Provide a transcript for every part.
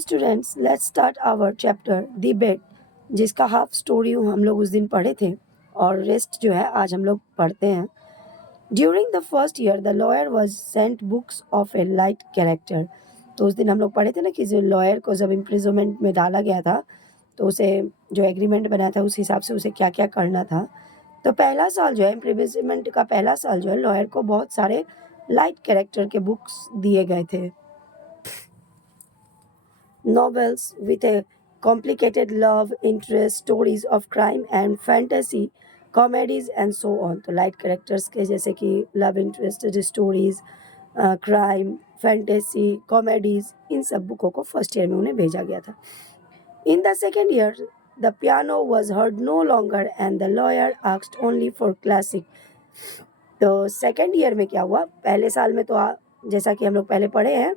Students, let's start our chapter the bet, जिसका half story हम लोग उस दिन पढ़े थे और रेस्ट जो है आज हम लोग पढ़ते हैं। During the first year the lawyer was sent books of A light character. तो उस दिन हम लोग पढ़े थे ना कि जो लॉयर को जब इम्प्रिजनमेंट में डाला गया था तो उसे जो एग्रीमेंट बनाया था उस हिसाब से उसे क्या क्या करना था। तो पहला साल जो है इम्प्रिजनमेंट का पहला साल जो है लॉयर को बहुत सारे लाइट कैरेक्टर के बुक्स दिए गए थे। Novels with a complicated love interest, stories of crime and fantasy, comedies and so on। तो लाइट कैरेक्टर्स के जैसे कि love interested stories, crime, fantasy, comedies, इन सब बुकों को फर्स्ट ईयर में उन्हें भेजा गया था। In the second year the piano was heard no longer and the lawyer asked only for classic. तो सेकेंड ईयर में क्या हुआ, पहले साल में तो जैसा कि हम लोग पहले पढ़े हैं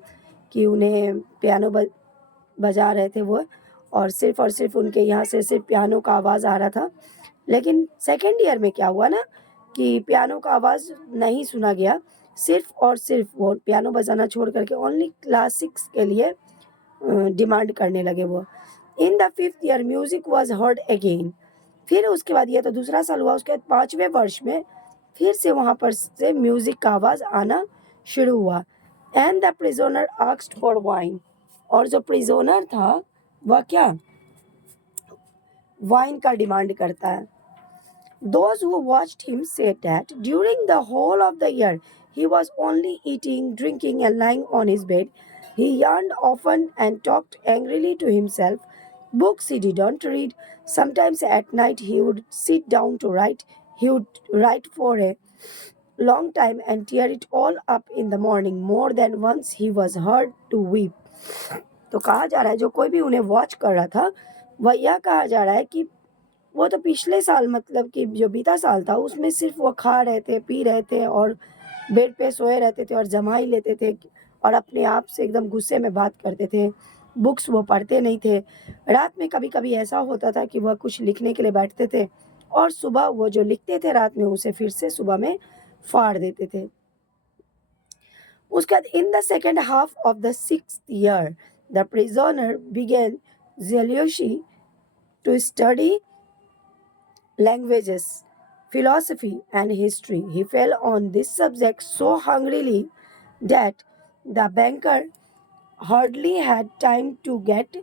कि उन्हें पियानो बजा रहे थे वो, और सिर्फ उनके यहाँ से सिर्फ पियानो का आवाज़ आ रहा था। लेकिन सेकेंड ईयर में क्या हुआ ना कि पियानो का आवाज़ नहीं सुना गया, सिर्फ और सिर्फ वो पियानो बजाना छोड़ करके ओनली क्लासिक्स के लिए डिमांड करने लगे वो। In the fifth year music was heard again. फिर उसके बाद ये तो दूसरा साल हुआ, उसके बाद 5वें वर्ष में फिर से वहाँ पर से म्यूजिक का आवाज़ आना शुरू हुआ। And the prisoner asked for wine. और जो प्रिजोनर था वह क्या वाइन का डिमांड करता है। Those who watched him said that during the whole of the year he was only eating, drinking and lying on his bed. He yawned often and talked angrily to himself. Books he didn't read. Sometimes at night he would sit down to write. He would write for a long time and tear it all up in the morning. More than once he was heard to weep. तो कहा जा रहा है जो कोई भी उन्हें watch कर रहा था वह यह कहा जा रहा है कि वो तो पिछले साल मतलब कि जो बीता साल था उसमें सिर्फ वो खा रहे थे, पी रहे थे और बेड पे सोए रहते थे और जमाई लेते थे और अपने आप से एकदम गुस्से में बात करते थे। बुक्स वो पढ़ते नहीं थे। रात में कभी कभी ऐसा होता था कि वह कुछ लिखने के लिए बैठते थे और सुबह वो जो लिखते थे रात में उसे फिर से सुबह में फाड़ देते थे। उसके बाद in the second half of the sixth year the prisoner began zealously to study languages, philosophy, and history. He fell on this subject so hungrily that the banker hardly had time to get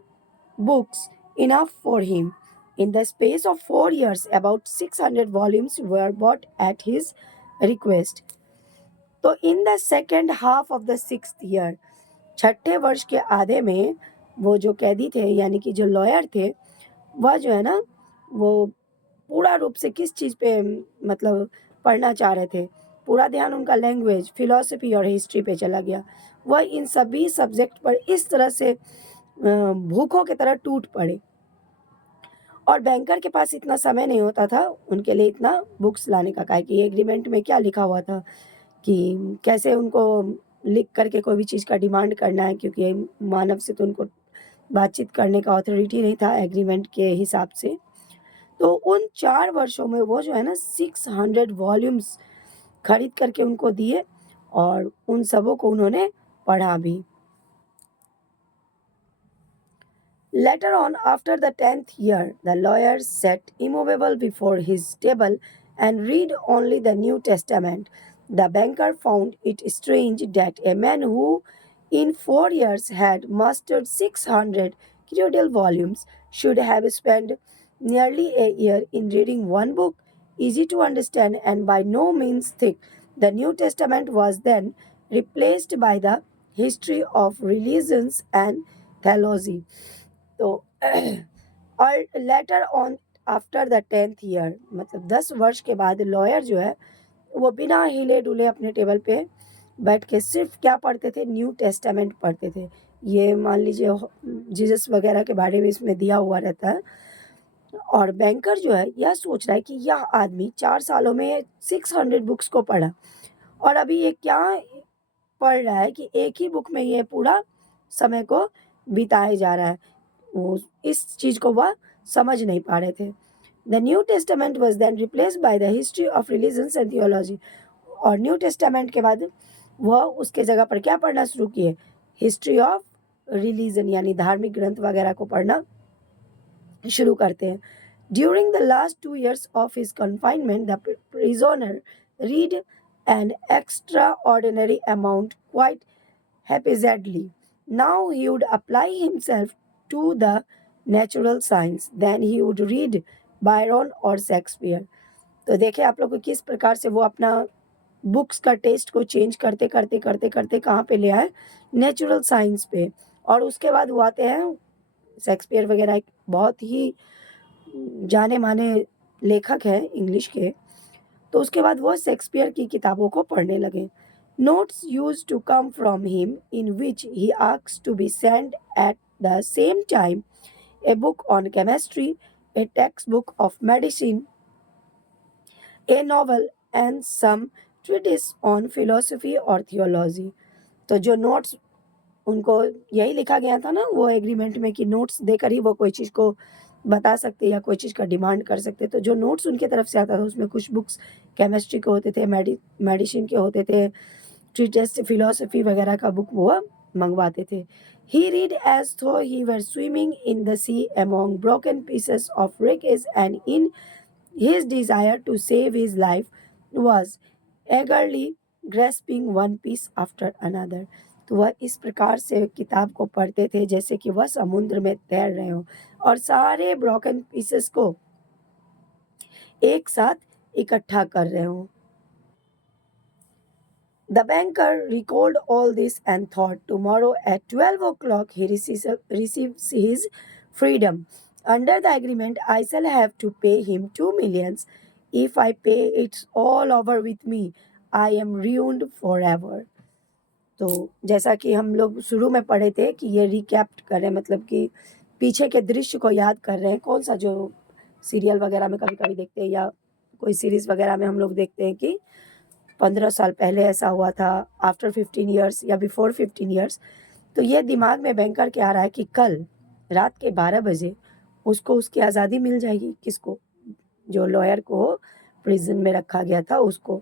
books enough for him. In the space of 4 years, about 600 volumes were bought at his request. तो इन the second half of the sixth year, छठे वर्ष के आधे में वो जो कैदी थे यानी कि जो लॉयर थे वह जो है ना वो पूरा रूप से किस चीज़ पे मतलब पढ़ना चाह रहे थे। पूरा ध्यान उनका लैंग्वेज, फिलॉसफी और हिस्ट्री पे चला गया। वह इन सभी सब्जेक्ट पर इस तरह से भूखों की तरह टूट पड़े और बैंकर के पास इतना समय नहीं होता था उनके लिए इतना बुक्स लाने का। काहे कि एग्रीमेंट में क्या लिखा हुआ था कि कैसे उनको लिख करके कोई भी चीज़ का डिमांड करना है, क्योंकि मानव से तो उनको बातचीत करने का अथॉरिटी नहीं था एग्रीमेंट के हिसाब से। तो उन 4 वर्षों में वो जो है ना 600 वॉल्यूम्स खरीद करके उनको दिए और उन सबों को उन्होंने पढ़ा भी। Later on, after the 10th year, the lawyer sat immovable before his table and read only the New Testament. The banker found it strange that a man who in 4 years had mastered 600 crucial volumes should have spent nearly a year in reading one book, easy to understand and by no means thick. The New Testament was then replaced by the history of religions and theology. तो और later on after the 10th year मतलब 10 वर्ष के बाद lawyer जो है वो बिना हिले डुले अपने टेबल पे बैठ के सिर्फ क्या पढ़ते थे, न्यू टेस्टामेंट पढ़ते थे। ये मान लीजिए जीसस वगैरह के बारे में इसमें दिया हुआ रहता है। और बैंकर जो है यह सोच रहा है कि यह आदमी 4 सालों में 600 बुक्स को पढ़ा और अभी ये क्या पढ़ रहा है कि एक ही बुक में ये पूरा समय को बिताए जा रहा है। वो इस चीज़ को वह समझ नहीं पा रहे थे। The New Testament was then replace by the history of religions and theology. और न्यू टेस्टामेंट के बाद वह उसके जगह पर क्या पढ़ना शुरू किए, हिस्ट्री ऑफ रिलीजन यानी धार्मिक ग्रंथ वगैरह को पढ़ना शुरू करते हैं. During the last 2 years of his confinement, the prisoner read an extraordinary amount quite haphazardly. Now he would apply himself to the natural science. Then he would read Byron or Shakespeare. तो देखिए आप लोग को किस प्रकार से वो अपना बुक्स का टेस्ट को चेंज करते करते करते करते कहाँ पे ले आए, नेचुरल साइंस पे. और उसके बाद वो आते हैं शेक्सपियर वगैरह, एक बहुत ही जाने माने लेखक हैं इंग्लिश के. तो उसके बाद वो शेक्सपियर की किताबों को पढ़ने लगे. Notes use to come from him in which he asks to be send at the same time a book on chemistry, a text book of medicine, a novel and some treatise on philosophy और theology. तो जो notes उनको यही लिखा गया था ना वो एग्रीमेंट में कि नोट्स देकर ही वो कोई चीज़ को बता सकते या कोई चीज़ का डिमांड कर सकते. तो जो नोट्स उनके तरफ से आता था उसमें कुछ बुक्स केमिस्ट्री के होते थे, मेडिसिन के होते थे, ट्रीटिस फिलोसफी वगैरह का बुक वो मंगवाते थे. ही read as though he were swimming in the sea among broken pieces of wreckage and in his desire to save his life was eagerly grasping one piece after another. तो वह इस प्रकार से किताब को पढ़ते थे जैसे कि वह समुद्र में तैर रहे हो और सारे ब्रोकन पीसेस को एक साथ इकट्ठा कर रहे हो. The banker recalled all this and thought, tomorrow at 12 o'clock he receives his freedom. Under the agreement, I shall have to pay him 2 millions. If I pay, it's all over with me. I am ruined forever. तो जैसा कि हम लोग शुरू में पढ़े थे कि ये रिकैप कर रहे हैं, मतलब कि पीछे के दृश्य को याद कर रहे हैं. कौन सा जो सीरियल वगैरह में कभी कभी देखते हैं या कोई सीरीज वगैरह में हम लोग देखते हैं कि 15 साल पहले ऐसा हुआ था, आफ्टर 15 ईयर्स या बिफोर 15 ईयर्स. तो ये दिमाग में बैंकर के आ रहा है कि कल रात के 12 बजे उसको उसकी आज़ादी मिल जाएगी. किसको? जो लॉयर को प्रिजन में रखा गया था उसको.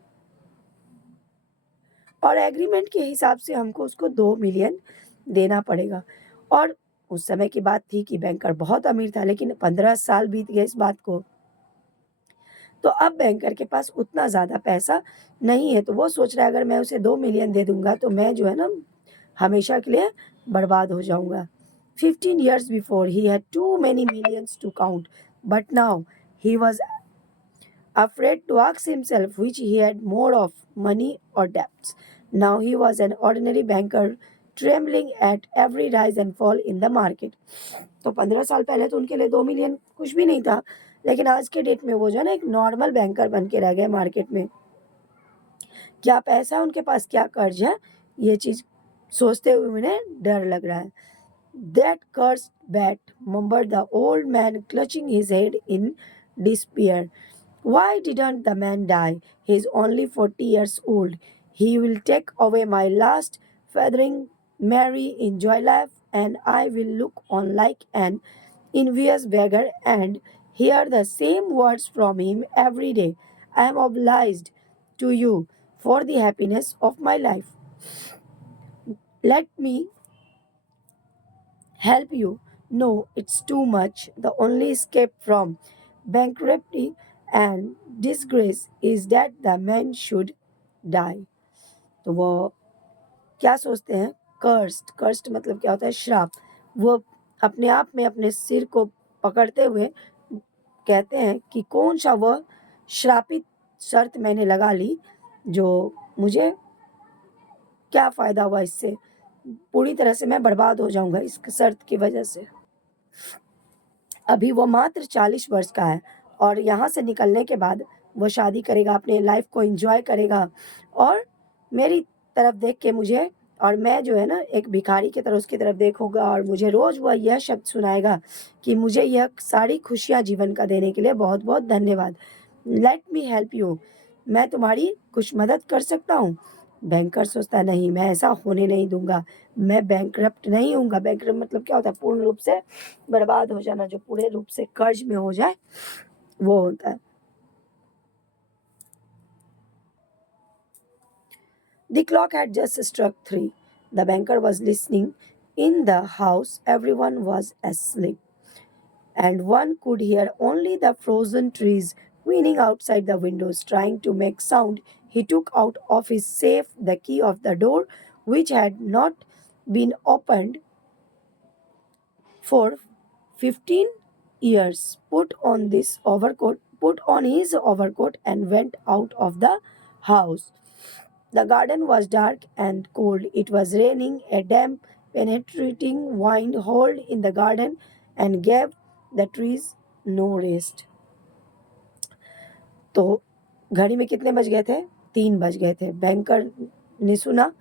और एग्रीमेंट के हिसाब से हमको उसको 2 मिलियन देना पड़ेगा. और उस समय की बात थी कि बैंकर बहुत अमीर था, लेकिन 15 साल बीत गए इस बात को. तो अब बैंकर के पास उतना ज़्यादा पैसा नहीं है. तो वो सोच रहा है अगर मैं उसे 2 मिलियन दे दूंगा तो मैं जो है ना हमेशा के लिए बर्बाद हो जाऊंगा. 15 years before he had too many millions to count, but now he was afraid to ask himself which he had more of, money or debts. Now he was an ordinary banker trembling at every rise and fall in the market. तो 15 साल पहले तो उनके लिए 2 million कुछ भी नहीं था, लेकिन आज के डेट में वो जो है ना एक नॉर्मल बैंकर बन के रह गए मार्केट में. क्या पैसा है उनके पास, क्या कर्ज है, ये चीज़ सोचते हुए उन्हें डर लग रहा है. That cursed bat, mumbled the old man, clutching his head in despair. Why didn't the man die? He's only 40 years old. He will take away my last feathering, marry, enjoy life, and I will look on like an envious beggar and hear the same words from him every day. I am obliged to you for the happiness of my life. Let me help you. No, it's too much. The only escape from bankruptcy and disgrace is that the man should die. तो वो क्या सोचते हैं? Cursed मतलब क्या होता है? श्राप. वो अपने आप में अपने सिर को पकड़ते हुए कहते हैं कि कौन सा वह श्रापित शर्त मैंने लगा ली जो मुझे क्या फ़ायदा हुआ इससे, पूरी तरह से मैं बर्बाद हो जाऊंगा इस शर्त की वजह से. अभी वो मात्र 40 वर्ष का है और यहाँ से निकलने के बाद वो शादी करेगा, अपने लाइफ को एंजॉय करेगा और मेरी तरफ देख के मुझे, और मैं जो है ना एक भिखारी की तरह उसकी तरफ देखूंगा और मुझे रोज़ वह यह शब्द सुनाएगा कि मुझे यह सारी खुशियाँ जीवन का देने के लिए बहुत बहुत धन्यवाद. लेट मी हेल्प यू, मैं तुम्हारी कुछ मदद कर सकता हूँ. बैंकर सोचता है नहीं, मैं ऐसा होने नहीं दूंगा. मैं बैंकरप्ट नहीं हूँगा. बैंकरप्ट मतलब क्या होता है? पूर्ण रूप से बर्बाद हो जाना, जो पूरे रूप से कर्ज में हो जाए वो होता है. The clock had just struck 3. The banker was listening In the house, everyone was asleep, and one could hear only the frozen trees whining outside the windows, trying to make sound. He took out of his safe the key of the door, which had not been opened for 15 years, put on his overcoat, and went out of the house. The garden was dark and cold. It was raining. A damp, penetrating wind howled in the garden and gave the trees no rest. तो घड़ी में कितने बज गए थे? 3 बज गए थे। बैंकर ने सुना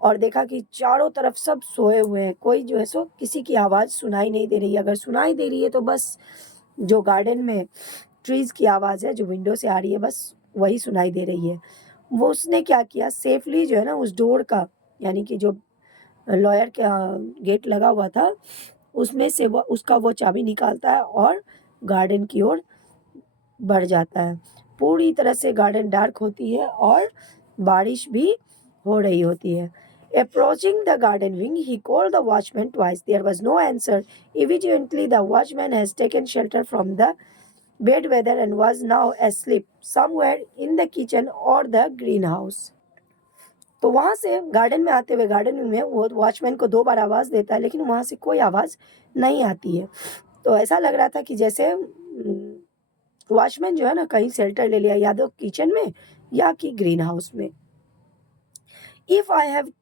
और देखा कि चारों तरफ सब सोए हुए हैं। कोई जो है सो किसी की आवाज़ सुनाई नहीं दे रही है। अगर सुनाई दे रही है तो बस जो गार्डन में ट्रीज़ की आवाज़ है, जो विंडो से आ रही है, बस वही सुनाई दे रही है। वो उसने क्या किया, सेफली जो है ना उस डोर का, यानी कि जो लॉयर का गेट लगा हुआ था, उसमें से वो चाबी निकालता है और गार्डन की ओर बढ़ जाता है। पूरी तरह से गार्डन डार्क होती है और बारिश भी हो रही होती है। Approaching the garden wing, he called the watchman twice. There was no answer. Evidently, the watchman has taken shelter from the bad weather and was now asleep somewhere in the kitchen or the greenhouse. तो वहां से garden में आते हुए garden में वो watchman को 2 बार आवाज देता है, लेकिन वहां से कोई आवाज नहीं आती है। तो ऐसा लग रहा था कि जैसे वॉचमैन जो है ना कहीं शेल्टर ले लिया, या तो किचन में या कि ग्रीन हाउस में। If I have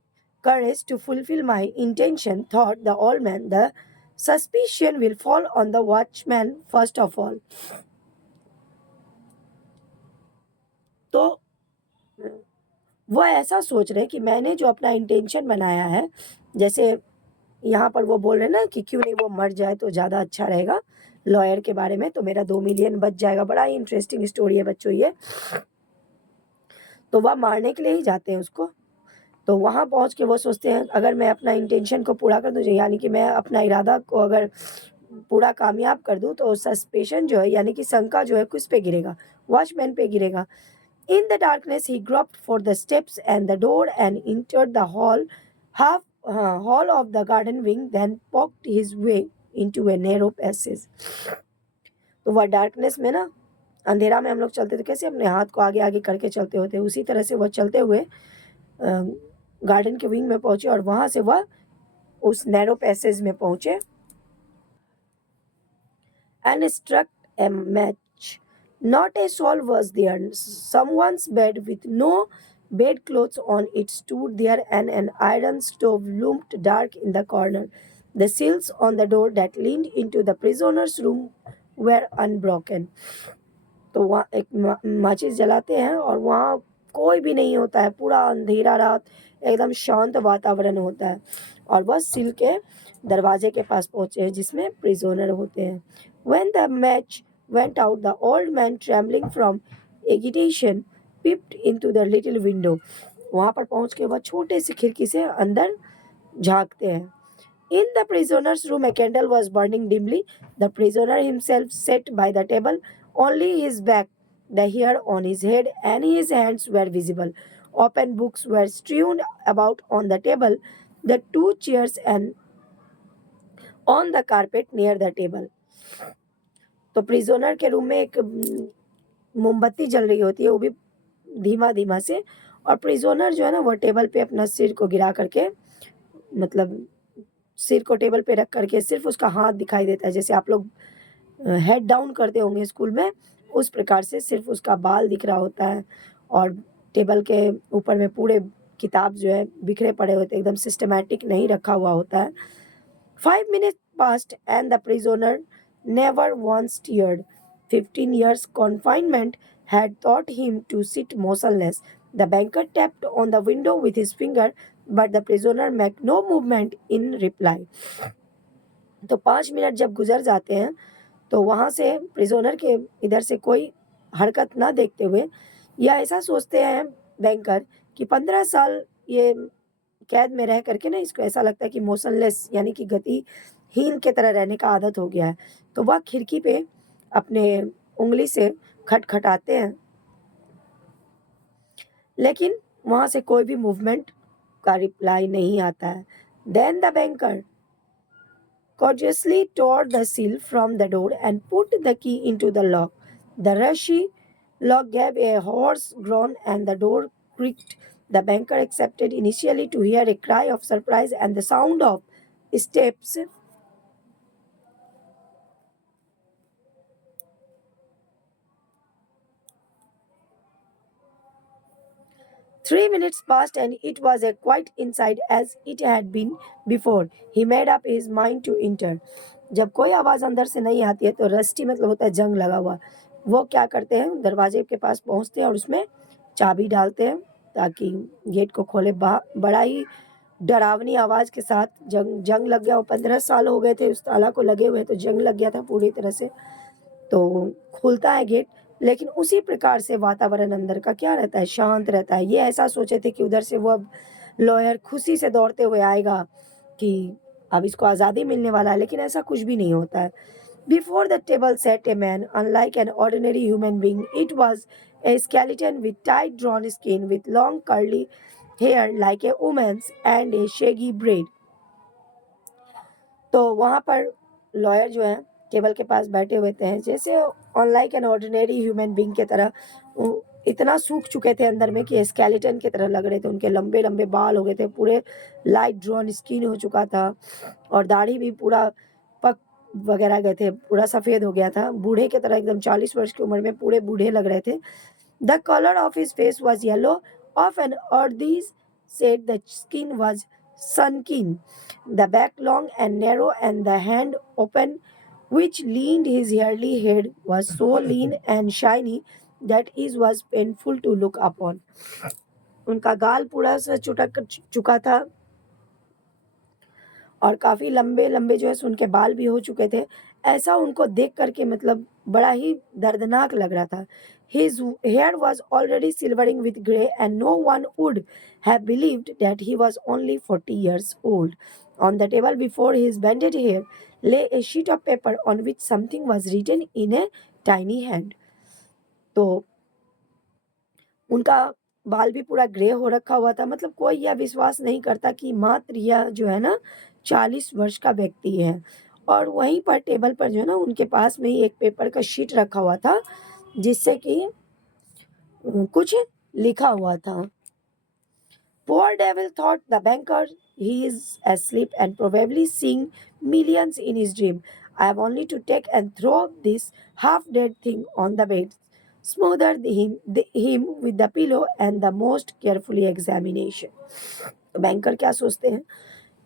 courage to fulfill my intention, thought the old man, the suspicion will fall on the watchman first of all. तो वो ऐसा सोच रहे कि मैंने जो अपना इंटेंशन बनाया है, जैसे यहाँ पर वो बोल रहे ना कि क्यों नहीं वो मर जाए तो ज़्यादा अच्छा रहेगा लॉयर के बारे में, तो मेरा 2 मिलियन बच जाएगा। बड़ा ही इंटरेस्टिंग स्टोरी है बच्चों ये। तो वह मारने के लिए ही जाते हैं उसको। तो वहाँ पहुँच के वो सोचते हैं अगर मैं अपना इंटेंशन को पूरा कर दूँ, यानी कि मैं अपना इरादा को अगर पूरा कामयाब कर दूँ, तो सस्पेशन जो है यानी कि शंका जो है किस पे गिरेगा, वॉचमैन पे गिरेगा। In the darkness he groped for the steps and the door and entered the hall of the garden wing, then poked his way into a narrow passage. तो वह डार्कनेस में ना, अंधेरा में हम लोग चलते थे कैसे अपने हाथ को आगे आगे करके चलते होते, उसी तरह से वह चलते हुए गार्डन के विंग में पहुंचे और वहां से वह उस नैरो पैसेज में पहुंचे and struck a match. Not a soul was there. Someone's bed with no bedclothes on it stood there, and an iron stove loomed dark in the corner. The seals on the door that leaned into the prisoner's room were unbroken. तो वहाँ एक माचिस जलाते हैं और वहाँ कोई भी नहीं होता है, पूरा अंधेरा रात, एकदम शांत वातावरण होता है। और वह सील के दरवाजे के पास पहुंचे हैं जिसमें प्रिजोनर होते हैं। When the match went out, the old man, trembling from agitation, peeped into the little window. वहाँ पर पहुँच के वह छोटे से खिड़की से अंदर झांकते हैं। In the prisoner's room, a candle was burning dimly. The prisoner himself sat by the table. Only his back, the hair on his head, and his hands were visible. Open books were strewn about on the table, the 2 chairs, and on the carpet near the table. तो प्रिजोनर के room में एक मोमबत्ती जल रही होती है, वो भी धीमा धीमा से, और प्रिजोनर जो है ना वो टेबल पे अपना सिर को गिरा करके, मतलब सिर को टेबल पे रख करके सिर्फ उसका हाथ दिखाई देता है, जैसे आप लोग हेड डाउन करते होंगे स्कूल में, उस प्रकार से सिर्फ उसका बाल दिख रहा होता है। और टेबल के ऊपर में पूरे किताब जो है बिखरे पड़े होते, एकदम सिस्टमैटिक नहीं रखा हुआ होता है। 5 minutes passed and the prisoner never once stirred. 15 years confinement had taught him to sit motionless. The banker tapped on the window with his finger, but the prisoner made no movement in reply. तो 5 minute जब गुजर जाते हैं तो वहाँ से प्रिजोनर के इधर से कोई हरकत ना देखते हुए, या ऐसा सोचते हैं बैंकर कि 15 साल ये कैद में रह करके ना इसको ऐसा लगता है कि मोशनलेस यानी कि गतिहीन के तरह रहने का आदत हो गया है। तो वह खिड़की पे अपने उंगली से खटखटाते हैं, लेकिन वहाँ से कोई भी मूवमेंट का रिप्लाई नहीं आता है। Then the banker cautiously tore the seal from the door and put the key into the lock. The rusty lock gave a hoarse groan and the door creaked. The banker accepted initially to hear a cry of surprise and the sound of steps. 3 minutes passed and it was as quiet inside as it had been before. He made up his mind to enter. जब कोई आवाज़ अंदर से नहीं आती है तो rusty मतलब होता है जंग लगा हुआ। वो क्या करते हैं दरवाजे के पास पहुंचते हैं और उसमें चाबी डालते हैं ताकि गेट को खोले। बड़ा ही डरावनी आवाज़ के साथ जंग जंग लग गया। वो 15 साल हो गए थे उस ताला को लगे हुए, तो जंग लग गया था पूरी तरह से। तो खुलता है गेट, लेकिन उसी प्रकार से वातावरण अंदर का क्या रहता है, शांत रहता है। ये ऐसा सोचे थे कि उधर से वो अब लॉयर खुशी से दौड़ते हुए आएगा कि अब इसको आज़ादी मिलने वाला है, लेकिन ऐसा कुछ भी नहीं होता है। Before the table set a man unlike an ordinary human being, it was a skeleton with tight drawn skin with long curly hair like a woman's and a shaggy braid. तो वहाँ पर लॉयर जो है table के पास बैठे हुए थे, जैसे unlike an ordinary human being की तरह। वो इतना सूख चुके थे अंदर में कि स्केलेटन की तरह लग रहे थे। उनके लंबे लंबे बाल हो गए थे, पूरे लाइट ड्रॉन स्किन हो चुका था और दाढ़ी भी पूरा पक वगैरह गए थे, पूरा सफ़ेद हो गया था। बूढ़े की तरह एकदम 40 वर्ष की उम्र में पूरे बूढ़े लग रहे थे। The colour of his face was yellow of an earthy shade, the skin was sunken, the back long and narrow, and the hand open, which leaned his hairy head, was so lean and shiny that it was painful to look upon. उनका गाल पूरा सा चुटक चुका था और काफ़ी लंबे लंबे जो है सो उनके बाल भी हो चुके थे। ऐसा उनको देख करके मतलब बड़ा ही दर्दनाक लग रहा था। His hair was already silvering with grey, and no one would have believed that he was only 40 years old. On the table before his bended hair lay a sheet of paper on which something was written in a tiny hand. तो उनका बाल भी पूरा grey हो रखा हुआ था। मतलब कोई यह विश्वास नहीं करता कि मात्र यह जो है ना 40 वर्ष का व्यक्ति है। और वहीं पर टेबल पर जो है ना उनके पास में ही एक पेपर का शीट रखा हुआ था जिससे कि कुछ लिखा हुआ था। Poor devil, thought the banker, he is asleep and probably seeing millions in his dream. I have only to take and throw this half-dead thing on the bed, smothered him with the pillow and the most carefully examination. Banker क्या सोचते हैं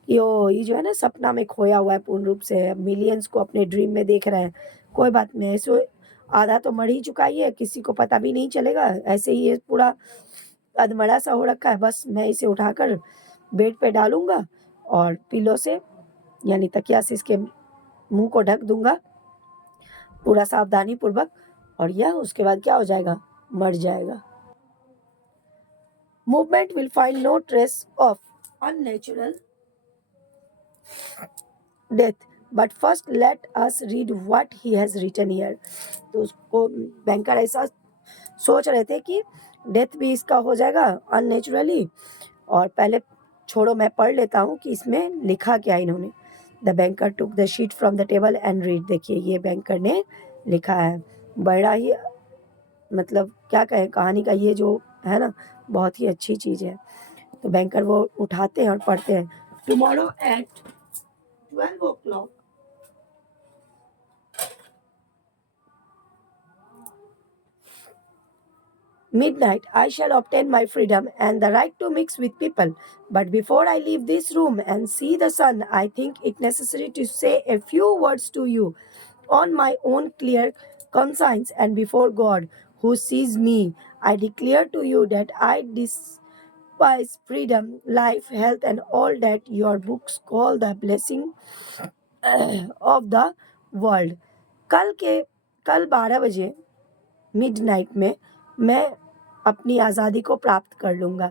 कि ओ ये जो है ना सपना में खोया हुआ है पूर्ण रूप से, मिलियंस को अपने ड्रीम में देख रहे हैं। कोई बात नहीं, ऐसे आधा तो मर ही चुका ही है, किसी को पता भी नहीं चलेगा। ऐसे ही ये पूरा अधमरा सा हो रखा है, बस मैं इसे उठाकर बेड पे डालूंगा और पिलो से यानी तकिया से इसके मुंह को ढक दूंगा पूरा सावधानी पूर्वक, और यह उसके बाद क्या हो जाएगा, मर जाएगा। Movement will find no trace of unnatural death, but first let us read what he has written here. तो उसको बैंकर ऐसा सोच रहे थे कि डेथ भी इसका हो जाएगा अननेचुरली, और पहले छोड़ो मैं पढ़ लेता हूँ कि इसमें लिखा क्या इन्होंने। The banker took the sheet from the table and read. देखिए ये बैंकर ने लिखा है, बड़ा ही मतलब क्या कहें, कहानी का ये जो है ना बहुत ही अच्छी चीज़ है। तो बैंकर वो उठाते हैं और पढ़ते हैं। Tomorrow at 12 o'clock midnight, I shall obtain my freedom and the right to mix with people. But before I leave this room and see the sun, I think it necessary to say a few words to you on my own clear conscience and before God who sees me. I declare to you that I despise freedom, life, health, and all that your books call the blessing of the world. कल के कल 12 बजे midnight में मैं अपनी आज़ादी को प्राप्त कर लूँगा,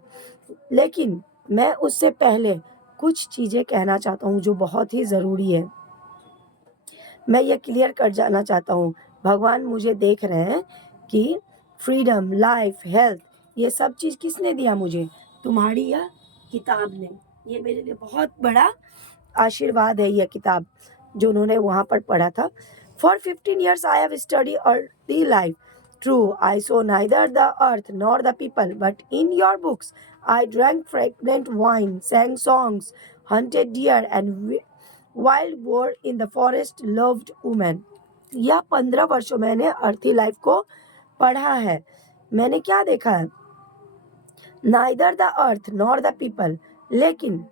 लेकिन मैं उससे पहले कुछ चीज़ें कहना चाहता हूँ जो बहुत ही ज़रूरी है। मैं ये क्लियर कर जाना चाहता हूँ, भगवान मुझे देख रहे हैं कि फ्रीडम, लाइफ, हेल्थ ये सब चीज़ किसने दिया मुझे? तुम्हारी यह किताब ने। ये मेरे लिए बहुत बड़ा आशीर्वाद है, यह किताब जो उन्होंने वहाँ पर पढ़ा था। For 15 years I have study early life, true I so neither the earth nor the people, but in your books I drank fragrant wine, sang songs, hunted deer and wild boar in the forest, loved women. यह 15 वर्षों मैंने अर्थी life को पढ़ा है। मैंने क्या देखा है? Neither the earth nor the people. लेकिन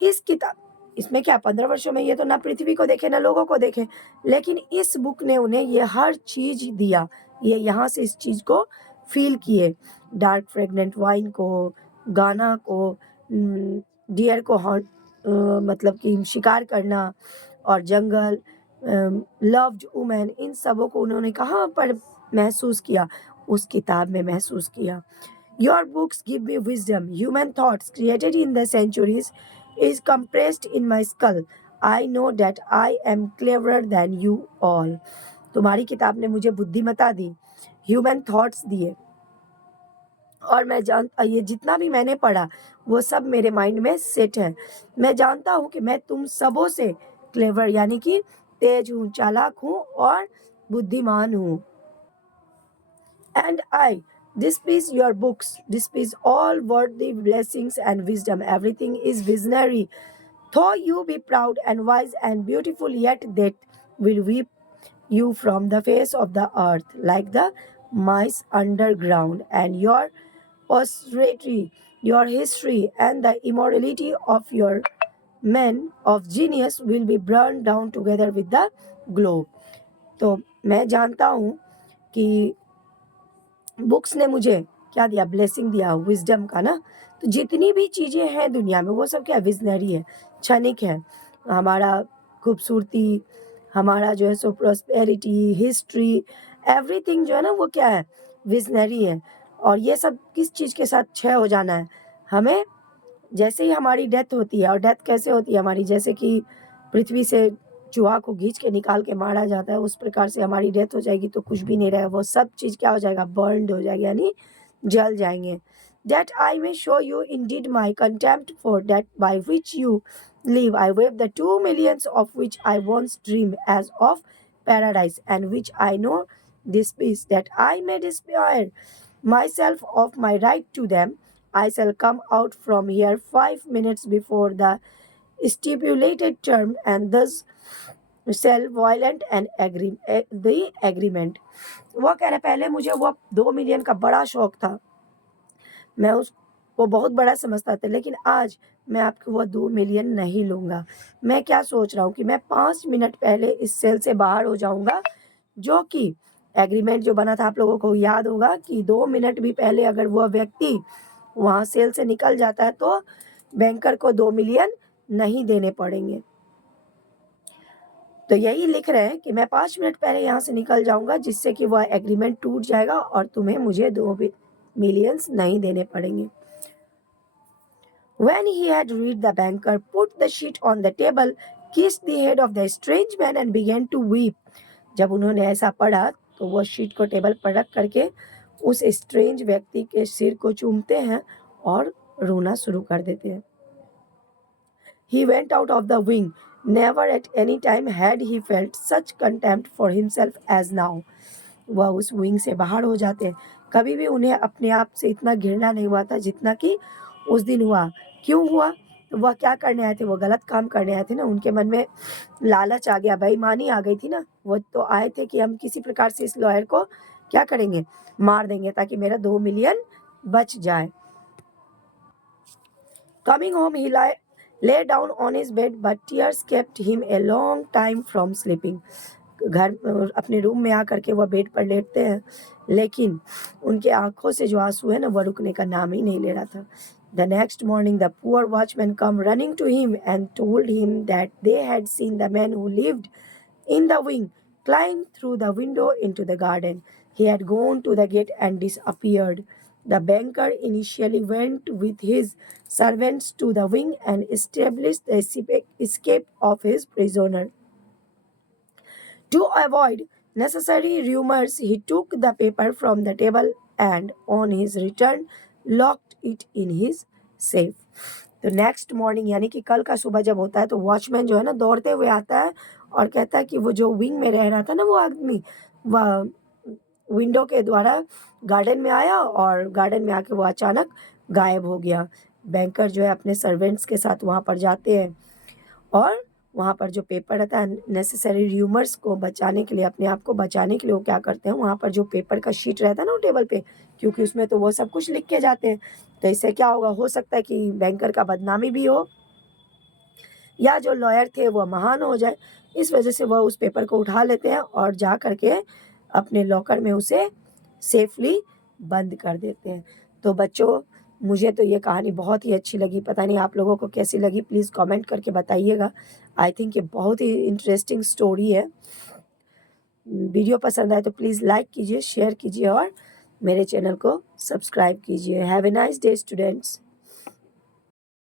इस किताब इसमें क्या 15 वर्षों में ये तो ना पृथ्वी को देखे ना लोगों को देखे, लेकिन इस बुक ने उन्हें ये हर चीज दिया। ये यहाँ से इस चीज को फील किए, डार्क फ्रेगनेंट वाइन को, गाना को, डियर को मतलब कि शिकार करना, और जंगल, लव्ड वुमेन, इन सबों को उन्होंने कहाँ पर महसूस किया? उस किताब में महसूस किया। Your books give me wisdom, human thoughts created in the centuries is compressed in my skull. I know that I am cleverer than you all. तुम्हारी किताब ने मुझे बुद्धिमत्ता दी, ह्यूमन थॉट्स दिए, और मैं जानता ये जितना भी मैंने पढ़ा वो सब मेरे माइंड में सेट है। मैं जानता हूँ कि मैं तुम सबों से क्लेवर यानी कि तेज हूँ, चालाक हूँ और बुद्धिमान हूँ। And I despise your books, despise all worldly blessings and wisdom. Everything is visionary. Though you be proud and wise and beautiful, yet death will weep you from the face of the earth like the mice underground, and your posterity, your history, and the immorality of your men of genius will be burned down together with the globe. तो मैं जानता हूँ कि books ने मुझे क्या दिया? Blessing दिया, विजडम का ना। तो जितनी भी चीज़ें हैं दुनिया में वो सब क्या विजनरी है, क्षणिक है। हमारा खूबसूरती, हमारा जो है सो प्रॉस्पेरिटी, हिस्ट्री, एवरीथिंग जो है ना वो क्या है? विजनरी है। और ये सब किस चीज़ के साथ क्षय हो जाना है? हमें जैसे ही हमारी डेथ होती है, और डेथ कैसे होती है हमारी? जैसे कि पृथ्वी से चूहा को खींच के निकाल के मारा जाता है, उस प्रकार से हमारी डेथ हो जाएगी तो कुछ भी नहीं रहेगा, वो सब चीज़ क्या हो जाएगा? बर्न्ड हो जाएगी, यानी जल जाएंगे। That I may show you indeed my contempt for that by which you live. I wave the 2 millions of which I once dreamed as of paradise, and which I know this peace, that I may despair myself of my right to them. I shall come out from here 5 minutes before the stipulated term, and thus shall violent and the agreement. वो कह रहे पहले मुझे वो 2 million का बड़ा शौक था, मैं उसको बहुत बड़ा समझता था, लेकिन आज मैं आपको वो 2 मिलियन नहीं लूँगा। मैं क्या सोच रहा हूँ कि मैं 5 मिनट पहले इस सेल से बाहर हो जाऊँगा, जो कि एग्रीमेंट जो बना था आप लोगों को याद होगा कि 2 मिनट भी पहले अगर वह व्यक्ति वहाँ सेल से निकल जाता है तो बैंकर को 2 मिलियन नहीं देने पड़ेंगे। तो यही लिख रहे हैं कि मैं 5 मिनट पहले यहाँ से निकल जाऊंगा, जिससे कि वह एग्रीमेंट टूट जाएगा और तुम्हें मुझे 2 मिलियंस नहीं देने पड़ेंगे। When he had read, the banker put the sheet on the table, kissed the head of the strange man and began to weep. जब उन्होंने ऐसा पढ़ा तो वह शीट को टेबल पर रख करके उस स्ट्रेंज व्यक्ति के सिर को चूमते हैं और रोना शुरू कर देते हैं। He went out of the wing. Never at any time had he felt such contempt for himself as now. वह उस विंग से बाहर हो जाते हैं। कभी भी उन्हें अपने आप से इतना घृणा नहीं हुआ था जितना कि उस दिन हुआ। क्यों हुआ? तो वह क्या करने आए थे? वो गलत काम करने आए थे ना। उनके मन में लालच आ गया, बेईमानी आ गई थी ना। वो तो आए थे कि हम किसी प्रकार से इस लॉयर को क्या करेंगे? मार देंगे, ताकि मेरा 2 मिलियन बच जाए। Coming home, he lay down on his bed, but tears kept him a long time from sleeping. घर अपने रूम में आकर के वह बेड पर लेटते हैं, लेकिन उनके आंखों से जो आंसू है ना वह रुकने का नाम ही नहीं ले रहा था। The next morning, the poor watchman come running to him and told him that they had seen the man who lived in the wing climb through the window into the garden. He had gone to the gate and disappeared. The banker initially went with his servants to the wing and established the escape of his prisoner. To avoid necessary rumors, he took the paper from the table and, on his return, locked it in his safe. तो next morning यानी कि कल का सुबह जब होता है तो वॉचमैन जो है ना दौड़ते हुए आता है और कहता है कि वो जो विंग में रह रहा था ना वो आदमी, वह विंडो के द्वारा गार्डन में आया और गार्डन में आके वो अचानक गायब हो गया। बैंकर जो है अपने सर्वेंट्स के साथ वहाँ पर जाते हैं और वहाँ पर जो पेपर रहता है नेसेसरी र्यूमर्स को बचाने के लिए, अपने आप को बचाने के लिए वो क्या करते हैं, वहाँ पर जो पेपर का शीट रहता है ना वो टेबल पे, क्योंकि उसमें तो वो सब कुछ लिख के जाते हैं, तो इससे क्या होगा, हो सकता है कि बैंकर का बदनामी भी हो या जो लॉयर थे वो महान हो जाए। इस वजह से वह उस पेपर को उठा लेते हैं और जा करके अपने लॉकर में उसे सेफली बंद कर देते हैं। तो बच्चों, मुझे तो ये कहानी बहुत ही अच्छी लगी, पता नहीं आप लोगों को कैसी लगी, प्लीज़ कमेंट करके बताइएगा। आई थिंक ये बहुत ही इंटरेस्टिंग स्टोरी है। वीडियो पसंद आए तो प्लीज़ लाइक कीजिए, शेयर कीजिए और मेरे चैनल को सब्सक्राइब कीजिए। Have a nice day students.